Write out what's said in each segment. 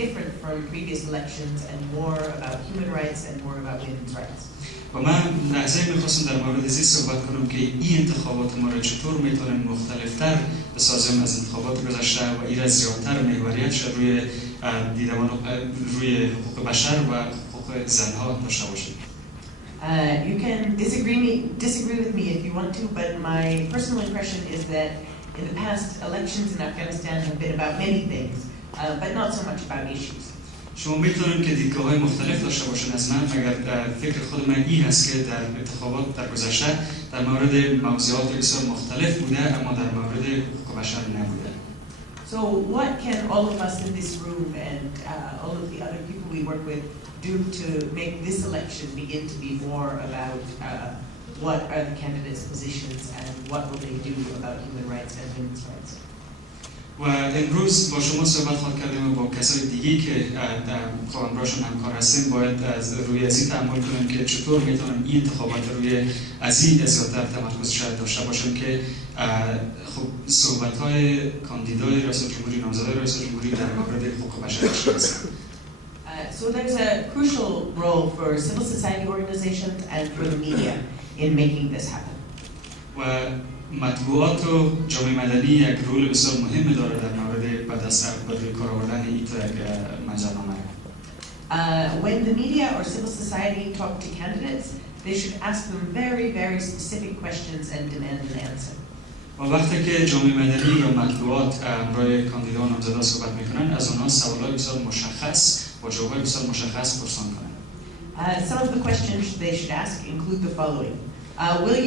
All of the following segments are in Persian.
different from previous elections and more about human rights and more about women's rights. و من لحظه میخواستم در مورد این صحبت کنم که این انتخابات ما را چطور میتونیم مختلفتر بسازیم از انتخابات گذشته و این را زیادتر محوریتش روی دیدمان روی حقوق بشر و حقوق زنها داشته باشیم. You can disagree with me if you want to, but my personal impression is that in the past elections in Afghanistan have been about many things, but not so much about issues. شما میتونید که دیدگاه‌های مختلف داشته باشین از من، مگر فکر خود من این هست که در انتخابات در گذشته در مورد موضوعات بسیار مختلف بوده اما در مورد حقوق بشر نبوده. So what can all of us in this room and all of the other people we work with do to make this election begin to be more about what are the candidates' positions and what will they do about human rights and women's rights? و امروز با شما صحبت خواهد کردیم و با کسای دیگی که خب همراهشون همکار هستیم باید روی از این تأمل کنیم که چطور میتونیم این انتخابات روی از این زیادتر تمرکز شاید داشته باشیم که خب صحبت‌های کاندیدای ریاست جمهوری، نامزدای ریاست جمهوری در مورد حقوق بشر داشته باشیم. So there's a crucial role for civil society organizations and for the media in making this happen. و مطبوعات و جامعه مدنی یک رول بسیار مهم داره در مورد به دست کار آوردن این منظرنامه. When the media or civil society talk to candidates, they should ask them very, very specific questions and demand an answer. و وقتی که جامعه مدنی و مطبوعات برای کاندیدا و نامزدا صحبت میکنن از آنها سوالات بسیار مشخص با جوابات بسیار مشخص پرسان کنن. Some of the questions they should ask include the following. Will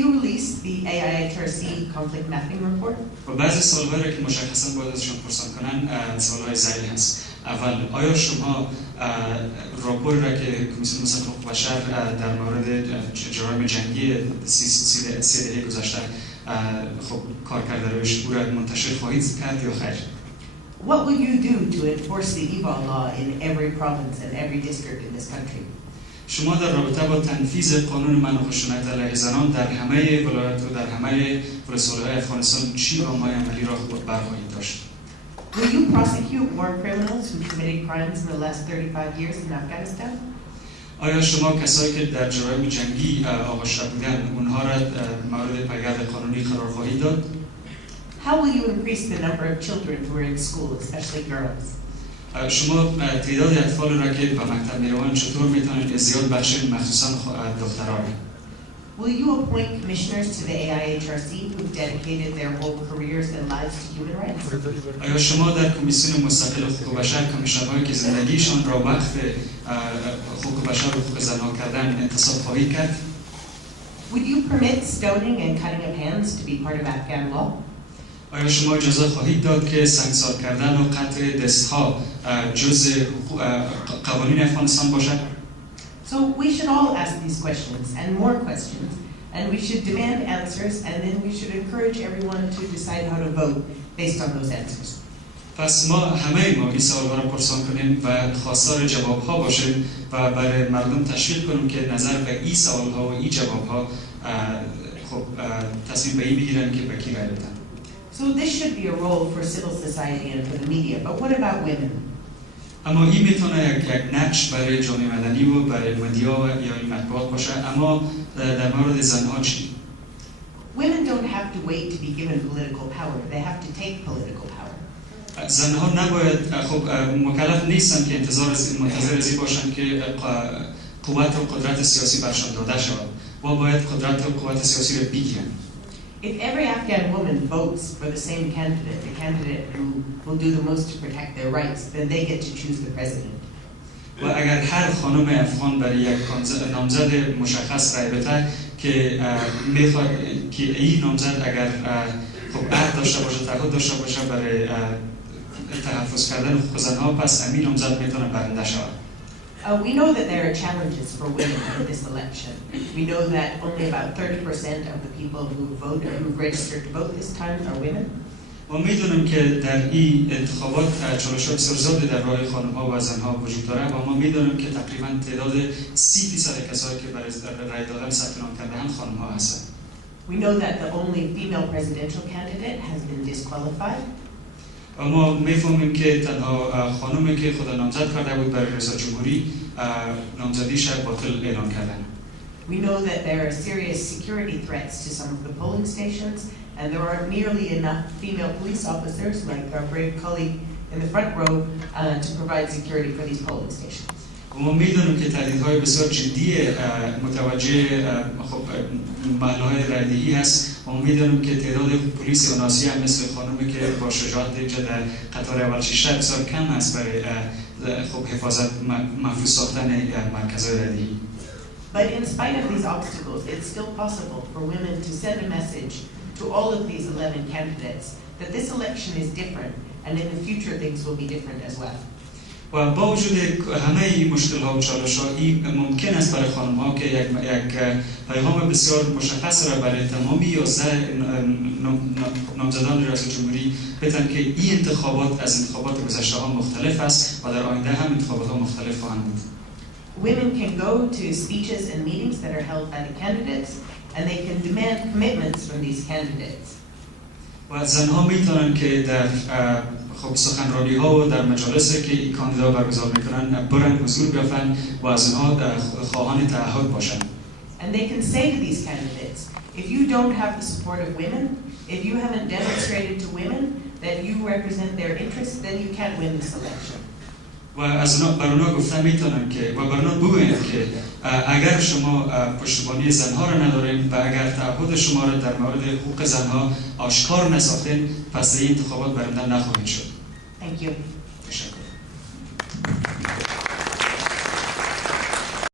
you release the AIHRC conflict mapping report? و بعضی سوال‌هایی را که مشخصاً باید ازشون پرسان کنن سوال‌های ذیلی هست. اول آیا شما راپوری را که کمیسیون مستقل حقوق بشر در مورد جرایم جنگی 3 دهه گذشته خب کار کرده روش او را منتشر خواهید کرد یا خیر؟ What will you do to enforce the EVA law in every province and every district in this country? شما در رابطه با تنفیذ قانون منع خشونت علیه زنان در همه ولایات و در همه ولایت‌های افغانستان چی راهنمای عملی را برخواهید داشت؟ Will you prosecute war criminals who committed crimes in the last 35 years in Afghanistan? آیا شما کسایی که در جرایم جنگی آغشته بودند اونها را مورد پیگرد قانونی قرار خواهید داد؟ How will you increase the number of children who are in school, especially girls? شما تعداد اطفال را که به مکتب میروند چطور میتونید زیاد بخشید مخصوصا دختران؟ Will you appoint commissioners to the AIHRC who've dedicated their whole careers and lives to human rights? آیا شما در کمیسیون مستقل حقوق بشر کمیشنرهایی که زندگیشان را وقف حقوق بشر و حقوق زنها کردن انتصاب خواهید کرد؟ Would you permit stoning and cutting of hands to be part of Afghan law? آیا شما اجازه خواهید داد که سنگسار کردن و قطع دستها جز قوانین افغانستان باشد؟ So we should all ask these questions and more questions, and we should demand answers, and then we should encourage everyone to decide how to vote based on those answers. پس ما همه این سوال‌ها را پرسان کنیم و خواستار جواب‌ها باشیم و برای مردم تشویق کنیم که نظر به این سوال‌ها و این جواب‌ها خب تصمیم به این بگیرن که به کی رای بدن. So this should be a role for civil society and for the media, but what about women? اما این میتونه یک نقش برای جامعه مدنی و برای مدیا یا مطبوعات باشه، اما در مورد زنها چی؟ Women don't have to wait to be given political power. They have to take political power. زنها نباید خب مکلف نیستن که منتظر از این باشن که قوت و قدرت سیاسی برشان داده شود و باید قدرت و قوت سیاسی را بگیرن. If every Afghan woman votes for the same candidate, the candidate who will do the most to protect their rights, then they get to choose the president. و اگر هر خانم افغان برای یک نامزد مشخص رای بده که میخواد که این نامزد اگر خب عهد داشته باشه، تعهد داشته باشه برای تحفظ کردن حقوق زنها، پس همین نامزد میتونه برنده شود. We know that there are challenges for women in this election. We know that only about 30% of the people who registered to vote this time are women. ما میدونیم که در این انتخابات چالش‌های بسیار زیادی در راه خانم‌ها و زن‌ها وجود داره و ما میدونیم که تقریباً تعداد 30% کسایی که برای رای دادن ثبت نام کرده‌اند خانم‌ها هستند. We know that the only female presidential candidate has been disqualified. ما میفهمیم که تنها خانمی که خود نامزد کرده بود برای ریاست جمهوری نامزدیش باطل اعلام کردن. We know that there are serious security threats to some of the polling stations, and there aren't nearly enough female police officers, like our brave colleague in the front row, to provide security for these polling stations. ما میدونیم که تهدیدهای بسیار جدی متوجه محلهای رایدهی هست. ما میدونیم که تعداد پلیس اوناسی هم مثل خانمی که با شجاعت در قطار اول شیشه بسیار کم است برای حفاظت محفوظ ساختن مرکزهای رایدهی. But in spite of these obstacles, it's still possible for women to send a message to all of these 11 candidates that this election is different, and in the future things will be different as well. و با وجود همه این مشکل‌ها و چالش‌ها ممکن است برای خانم‌ها که یک پیغام بسیار مشخص را برای تمامی 11 نامزدان ریاست جمهوری بدن که این انتخابات از انتخابات گذشته‌ها مختلف است و در آینده هم انتخابات‌ها مختلف خواهند بود. Women can go to speeches and meetings that are held by the candidates, and they can demand commitments from these candidates. و زنها میتونن که در سخنرانی ها و در مجلس که این کاندیدا برگزار میکنن برن حضور بیافن و از اینها خواهان تعهد باشن. And they can say to these candidates, if you don't have the support of women, if you haven't demonstrated to women that you represent their interests, then you can't win this election. و از بر اونا گفته میتونن که و بر اونا بگویند که اگر شما پشتیبانی زنها را ندارین و اگر تعهد شما را در مورد حقوق زنها آشکار نساختین پس این انتخابات برنده نخواهید شد. Thank you.